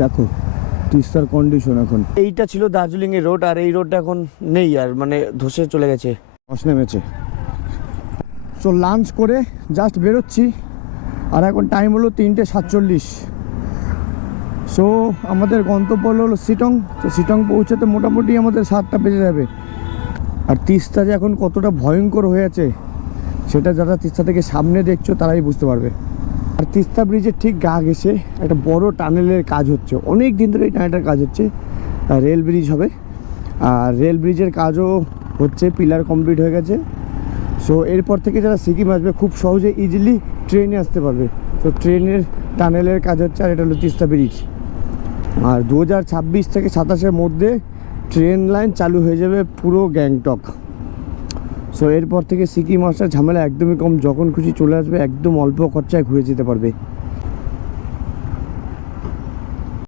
দেখো তিস্তার কন্ডিশন এখন। এইটা ছিল দার্জিলিং এর রোড, আর এই রোডটা এখন নেই, আর মানে ধসে চলে গেছে, ধস নেমেছে। সো লাঞ্চ করে জাস্ট বেরোচ্ছি, আর এখন টাইম হলো 3:47। সো আমাদের গন্তব্য হলো শিটং। তো শিটং পৌঁছাতে মোটামুটি আমাদের 7টা বেজে যাবে। আর তিস্তা যে এখন কতটা ভয়ঙ্কর হয়ে আছে সেটা যারা তিস্তা থেকে সামনে দেখছো তারাই বুঝতে পারবে। আর তিস্তা ব্রিজের ঠিক গা ঘেঁষে একটা বড় টানেলের কাজ হচ্ছে, অনেক দিন ধরে এই টানেলটার কাজ হচ্ছে। রেল ব্রিজ হবে, আর রেল ব্রিজের কাজও হচ্ছে, পিলার কমপ্লিট হয়ে গেছে। সো এরপর থেকে যারা সিকিম আসবে খুব সহজে ইজিলি ট্রেনে আসতে পারবে। তো ট্রেনের টানেলের কাজ হচ্ছে, আর এটা হলো তিস্তা ব্রিজ। আর 2026 থেকে 27-এর মধ্যে ট্রেন লাইন চালু হয়ে যাবে পুরো গ্যাংটক। সো এরপর থেকে সিকিম আসার ঝামেলা একদমই কম, যখন খুশি চলে আসবে, একদম অল্প খরচায় ঘুরে যেতে পারবে।